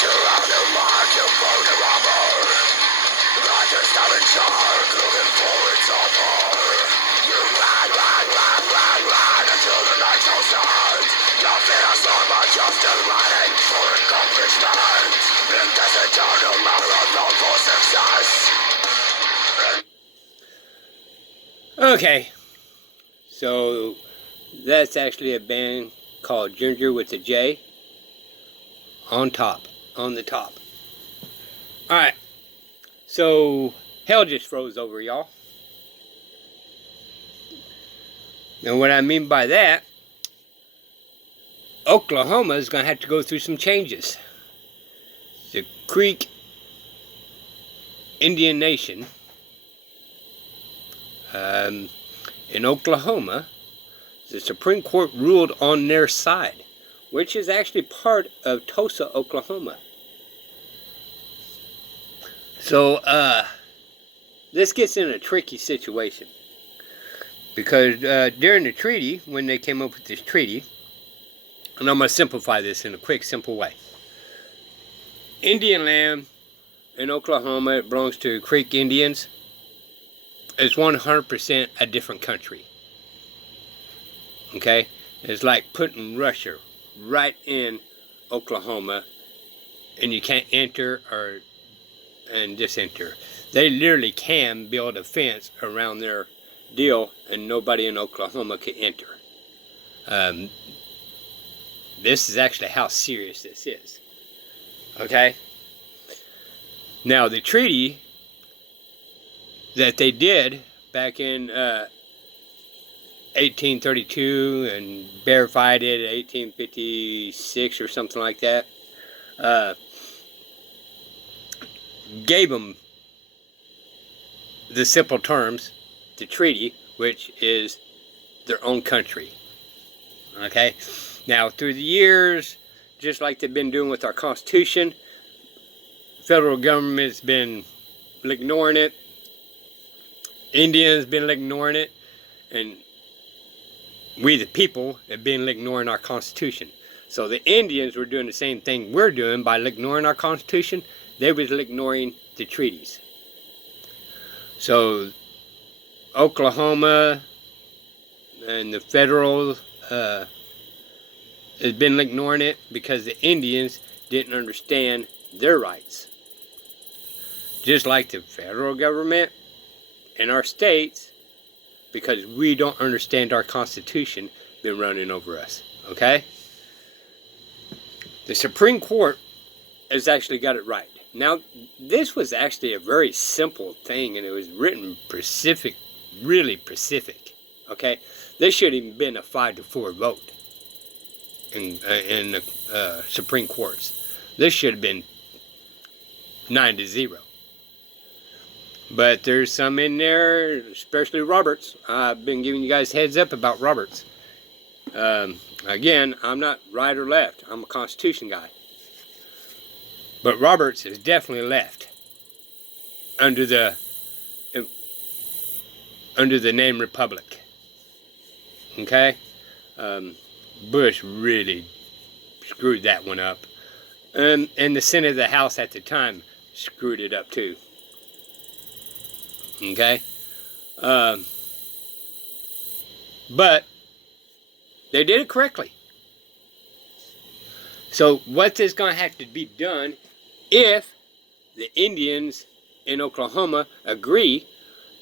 surrounded like a burning rubber. Like a stabbing shark looking for its offer. You run until the night shall start. Nothing is normal, just a running for accomplishment. In this eternal marathon for success. Okay, so that's actually a band called Ginger with a J. On the top. Alright, so hell just froze over, y'all. And what I mean by that, Oklahoma is going to have to go through some changes. The Creek Indian Nation in Oklahoma, the Supreme Court ruled on their side, which is actually part of Tulsa, Oklahoma. So this gets in a tricky situation. Because during the treaty, when they came up with this treaty, and I'm going to simplify this in a quick, simple way. Indian land in Oklahoma, it belongs to Creek Indians. It's 100% a different country. Okay? It's like putting Russia right in Oklahoma, and you can't enter and just enter. They literally can build a fence around their deal, and nobody in Oklahoma can enter. This is actually how serious this is. Okay? Now, the treaty that they did back in 1832 and verified it in 1856 or something like that, gave them the simple terms, the treaty, which is their own country. Okay? Now, through the years, just like they've been doing with our Constitution, federal government's been ignoring it. Indians been ignoring it. And we, the people, have been ignoring our Constitution. So the Indians were doing the same thing we're doing by ignoring our Constitution. They was ignoring the treaties. So Oklahoma and the federal has been ignoring it because the Indians didn't understand their rights. Just like the federal government and our states, because we don't understand our Constitution, been running over us. Okay? The Supreme Court has actually got it right. Now, this was actually a very simple thing, and it was written really specific. Okay? This should have even been a 5-4 vote in the Supreme Courts. This should have been 9-0. But there's some in there, especially Roberts. I've been giving you guys heads up about Roberts. Again, I'm not right or left. I'm a Constitution guy. But Roberts is definitely left under the name Republic. Okay? Bush really screwed that one up. And the Senate of the House at the time screwed it up too. Okay? But they did it correctly. So what is going to have to be done if the Indians in Oklahoma agree?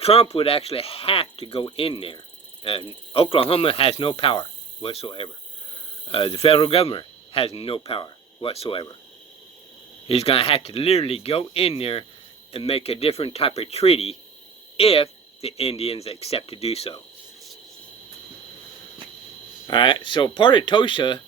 Trump would actually have to go in there. And Oklahoma has no power whatsoever. The federal government has no power whatsoever. He's going to have to literally go in there and make a different type of treaty if the Indians accept to do so. Alright, so part of Tulsa,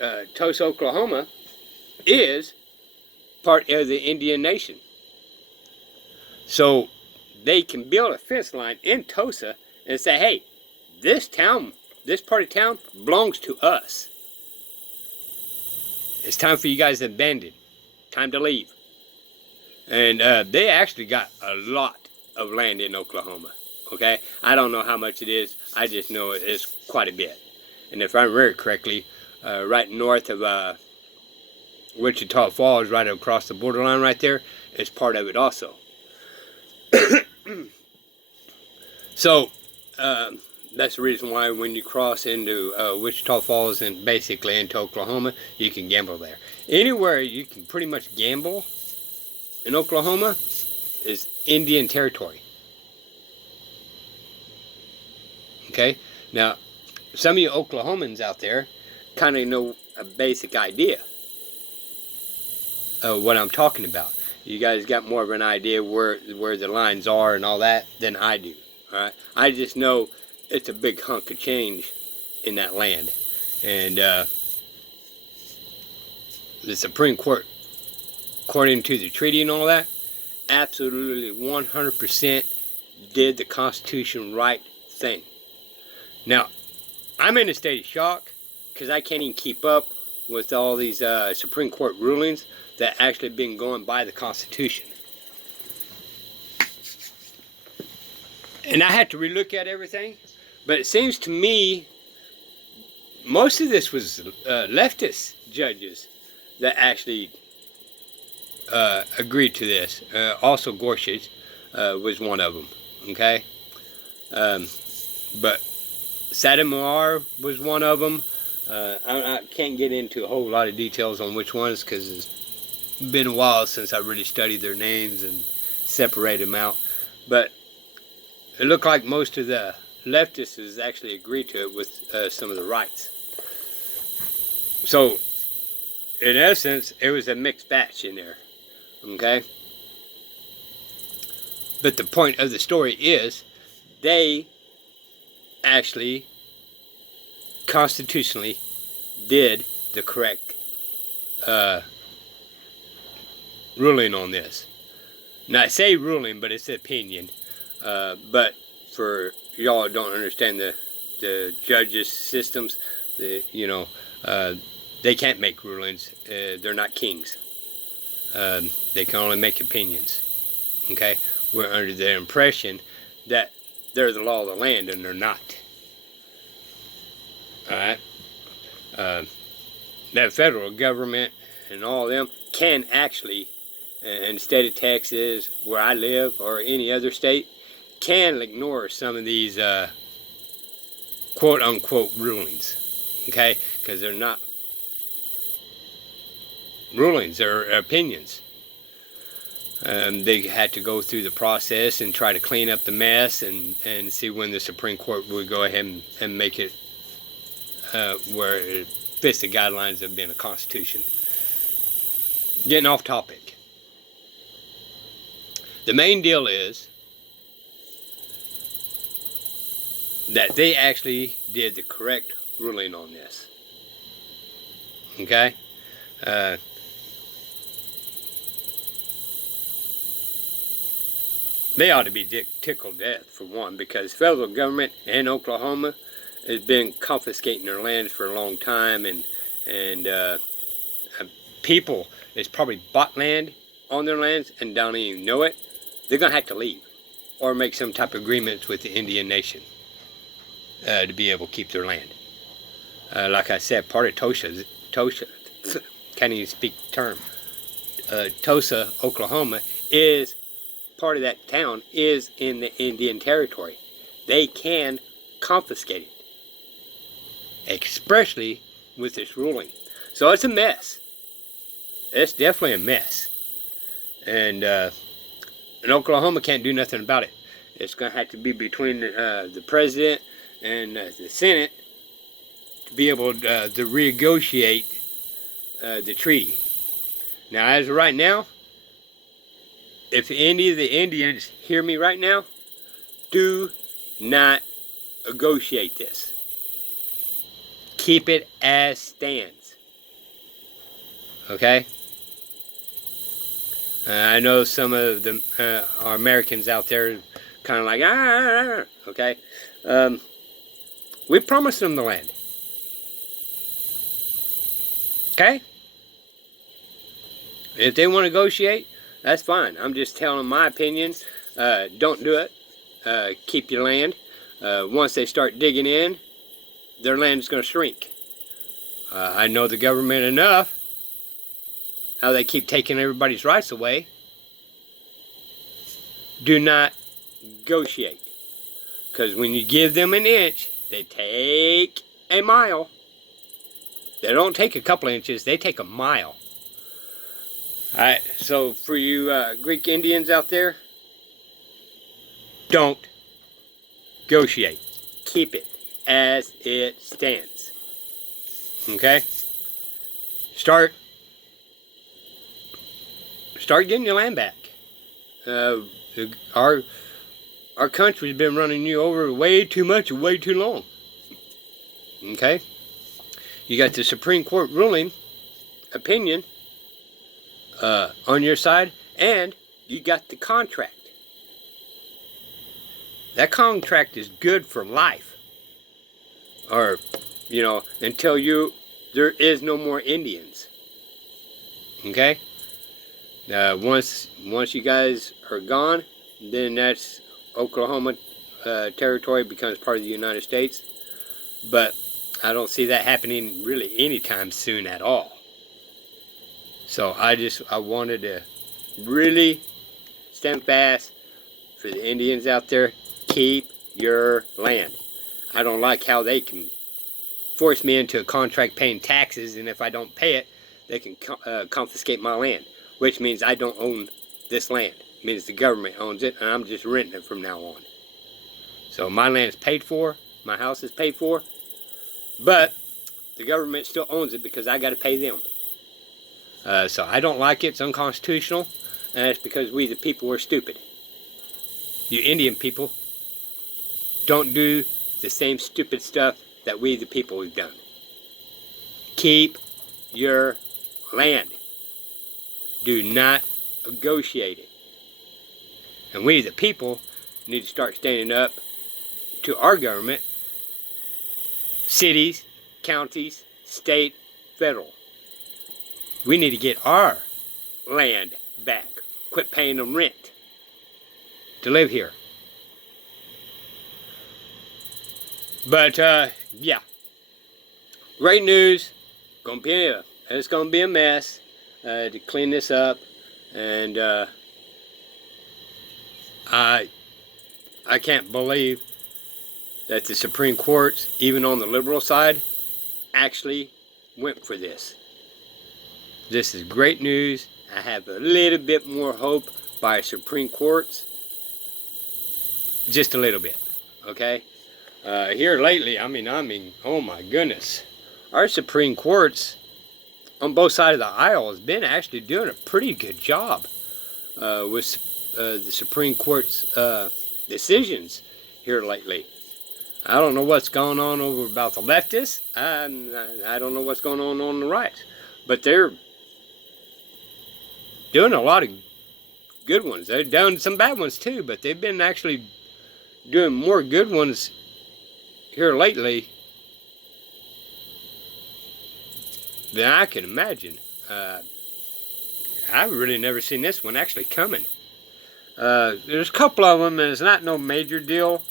Oklahoma, is part of the Indian Nation. So they can build a fence line in Tulsa and say, hey, this part of town belongs to us. It's time for you guys to abandon. Time to leave. And they actually got a lot of land in Oklahoma. Okay? I don't know how much it is. I just know it's quite a bit. And if I remember correctly, right north of Wichita Falls, right across the borderline right there, is part of it also. So that's the reason why when you cross into Wichita Falls and basically into Oklahoma, you can gamble there. Anywhere you can pretty much gamble in Oklahoma is Indian territory. Okay? Now, some of you Oklahomans out there kind of know a basic idea of what I'm talking about. You guys got more of an idea where the lines are and all that than I do. All right? I just know it's a big hunk of change in that land. And the Supreme Court, according to the treaty and all that, absolutely 100% did the Constitution right thing. Now, I'm in a state of shock because I can't even keep up with all these Supreme Court rulings that actually been going by the Constitution. And I had to relook at everything, but it seems to me most of this was leftist judges that actually agreed to this. Also Gorsuch was one of them, okay? But Sotomayor was one of them. I can't get into a whole lot of details on which ones because it's been a while since I really studied their names and separated them out. But it looked like most of the leftists actually agreed to it with some of the rights. So, in essence, it was a mixed batch in there, okay? But the point of the story is they actually constitutionally did the correct ruling on this. Now I say ruling, but it's opinion. But for y'all that don't understand the judges' systems, they can't make rulings. They're not kings. They can only make opinions. Okay, we're under the impression that they're the law of the land, and they're not. All right. That federal government and all of them can actually, in the state of Texas, where I live, or any other state, can ignore some of these quote-unquote rulings, okay? Because they're not rulings, they're opinions. They had to go through the process and try to clean up the mess and see when the Supreme Court would go ahead and make it where it fits the guidelines of being a constitution. Getting off topic. The main deal is that they actually did the correct ruling on this. Okay? They ought to be tickled to death, for one, because federal government in Oklahoma has been confiscating their land for a long time, and people that's probably bought land on their lands and don't even know it, they're going to have to leave or make some type of agreements with the Indian nation to be able to keep their land. Like I said, part of Tosa, can't even speak the term, Tulsa, Oklahoma, is part of that town is in the Indian territory. They can confiscate it, especially with this ruling. So it's a mess. It's definitely a mess. And Oklahoma can't do nothing about it. It's going to have to be between the president and the Senate to be able to renegotiate the treaty. Now, as of right now, if any of the Indians hear me right now, do not negotiate this. Keep it as stands. Okay? I know some of the our Americans out there kind of like, okay? We promised them the land. Okay? If they want to negotiate, that's fine. I'm just telling my opinion. Don't do it. Keep your land. Once they start digging in, their land is going to shrink. I know the government enough how they keep taking everybody's rights away. Do not negotiate. Because when you give them an inch, they take a mile. They don't take a couple of inches, they take a mile. Alright, so for you Greek Indians out there, don't negotiate. Keep it as it stands. Okay? Start getting your land back. Our country's been running you over way too much and way too long. Okay? You got the Supreme Court ruling opinion on your side, and you got the contract. That contract is good for life. Or, you know, until there is no more Indians. Okay? Once you guys are gone, then that's Oklahoma territory becomes part of the United States. But I don't see that happening really anytime soon at all. So I wanted to really stand fast for the Indians out there. Keep your land. I don't like how they can force me into a contract paying taxes, and if I don't pay it, they can confiscate my land, which means I don't own this land. It means the government owns it, and I'm just renting it from now on. So my land is paid for, my house is paid for, but the government still owns it because I got to pay them. So I don't like it. It's unconstitutional, and it's because we the people are stupid. You Indian people don't do the same stupid stuff that we the people have done. Keep your land. Do not negotiate it. And we the people need to start standing up to our government, cities, counties, state, federal. We need to get our land back. Quit paying them rent to live here. But yeah, great news. It's gonna be a mess to clean this up, and I can't believe that the Supreme Court, even on the liberal side, actually went for this. This is great news. I have a little bit more hope by Supreme Courts. Just a little bit, okay? Here lately, I mean, oh my goodness. Our Supreme Courts on both sides of the aisle has been actually doing a pretty good job with the Supreme Court's decisions here lately. I don't know what's going on over about the leftists. I don't know what's going on the right. But they're doing a lot of good ones. They've done some bad ones too, but they've been actually doing more good ones here lately than I can imagine. I've really never seen this one actually coming. There's a couple of them, and it's not no major deal.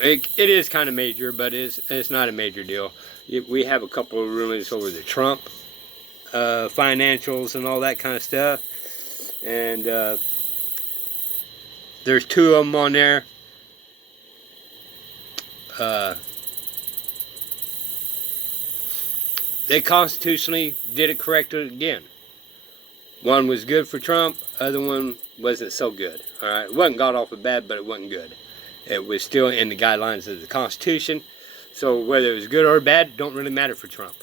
It is kind of major, but it's not a major deal. We have a couple of rulings over the Trump financials and all that kind of stuff, and there's two of them on there. They constitutionally did it correctly again. One was good for Trump, other one wasn't so good. All right, it wasn't god awful bad, but it wasn't good. It was still in the guidelines of the Constitution, so whether it was good or bad don't really matter for Trump.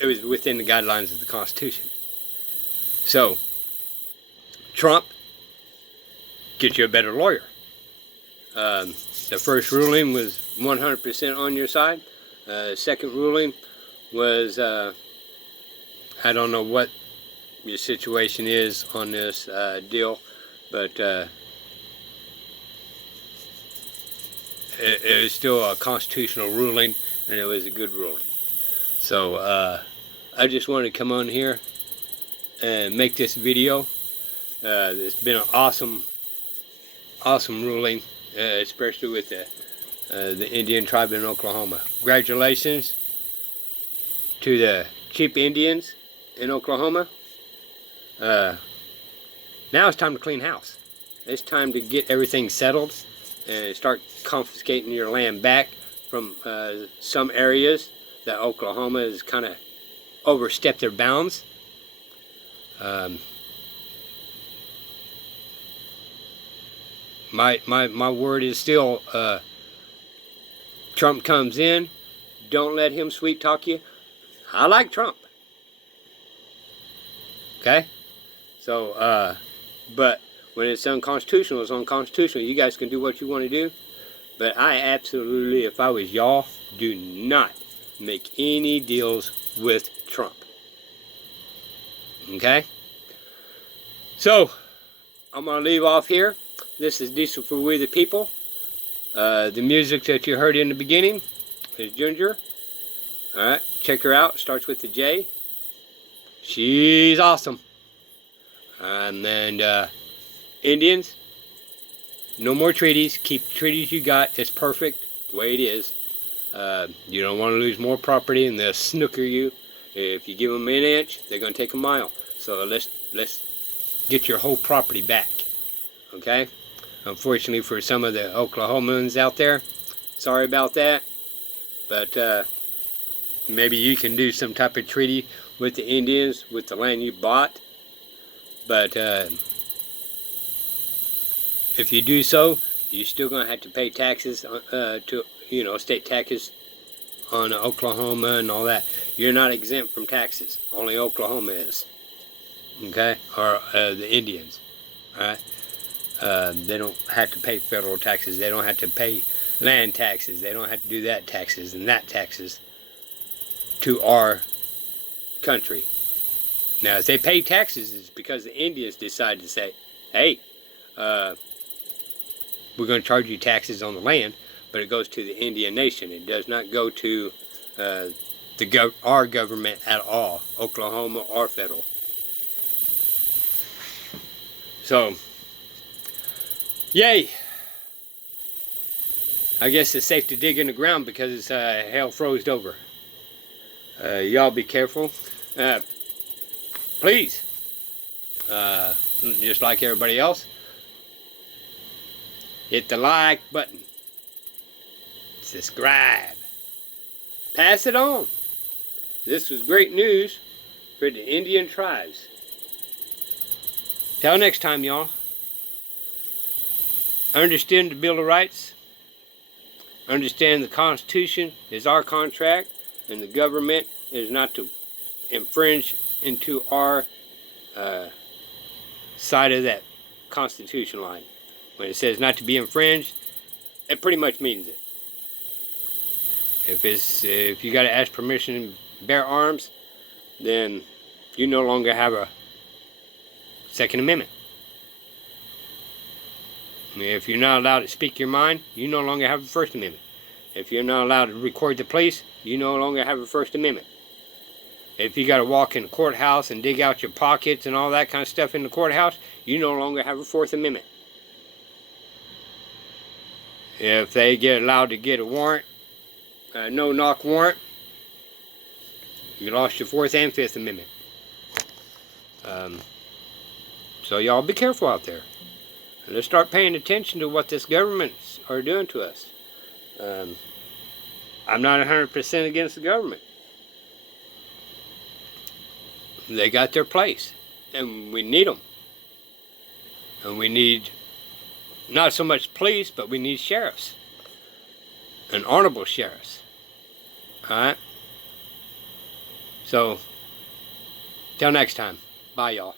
It was within the guidelines of the Constitution. So, Trump, get you a better lawyer. The first ruling was 100% on your side. Second ruling was, I don't know what your situation is on this deal, but it was still a constitutional ruling, and it was a good ruling. So I just wanted to come on here and make this video. It's been an awesome ruling, especially with the Indian tribe in Oklahoma. Congratulations to the cheap Indians in Oklahoma. Now it's time to clean house. It's time to get everything settled and start confiscating your land back from some areas that Oklahoma has kind of overstepped their bounds. My word is still, Trump comes in, don't let him sweet talk you. I like Trump. Okay? So, but when it's unconstitutional, it's unconstitutional. You guys can do what you want to do. But I absolutely, if I was y'all, do not make any deals with Trump. Okay? So, I'm going to leave off here. This is Diesel for We the People. The music that you heard in the beginning is Ginger. Alright, check her out. Starts with the J. She's awesome. And then Indians, no more treaties. Keep the treaties you got. It's perfect the way it is. You don't want to lose more property and they'll snooker you. If you give them an inch, they're going to take a mile. So let's get your whole property back. Okay? Unfortunately for some of the Oklahomans out there, sorry about that. But maybe you can do some type of treaty with the Indians with the land you bought. But if you do so, you're still going to have to pay taxes to, state taxes on Oklahoma and all that. You're not exempt from taxes. Only Oklahoma is. Okay? Or the Indians. Alright? They don't have to pay federal taxes. They don't have to pay land taxes. They don't have to do that taxes and that taxes to our country. Now, if they pay taxes, it's because the Indians decide to say, hey, we're going to charge you taxes on the land, but it goes to the Indian nation. It does not go to our government at all, Oklahoma or federal. So, yay! I guess it's safe to dig in the ground because it's hell froze over. Y'all be careful. Please, just like everybody else, hit the like button. Subscribe. Pass it on. This was great news for the Indian tribes. Till next time, y'all. Understand the Bill of Rights. Understand the Constitution is our contract, and the government is not to infringe into our side of that Constitution line. When it says not to be infringed, it pretty much means it. If you got to ask permission to bear arms, then you no longer have a Second Amendment. If you're not allowed to speak your mind, you no longer have a First Amendment. If you're not allowed to record the police, you no longer have a First Amendment. If you got to walk in the courthouse and dig out your pockets and all that kind of stuff in the courthouse, you no longer have a Fourth Amendment. If they get allowed to get a warrant, no-knock warrant, you lost your Fourth and Fifth Amendment. So y'all be careful out there. And let's start paying attention to what this government are doing to us. I'm not 100% against the government. They got their place, and we need them. And we need not so much police, but we need sheriffs. And honorable sheriffs. Alright? So, till next time. Bye, y'all.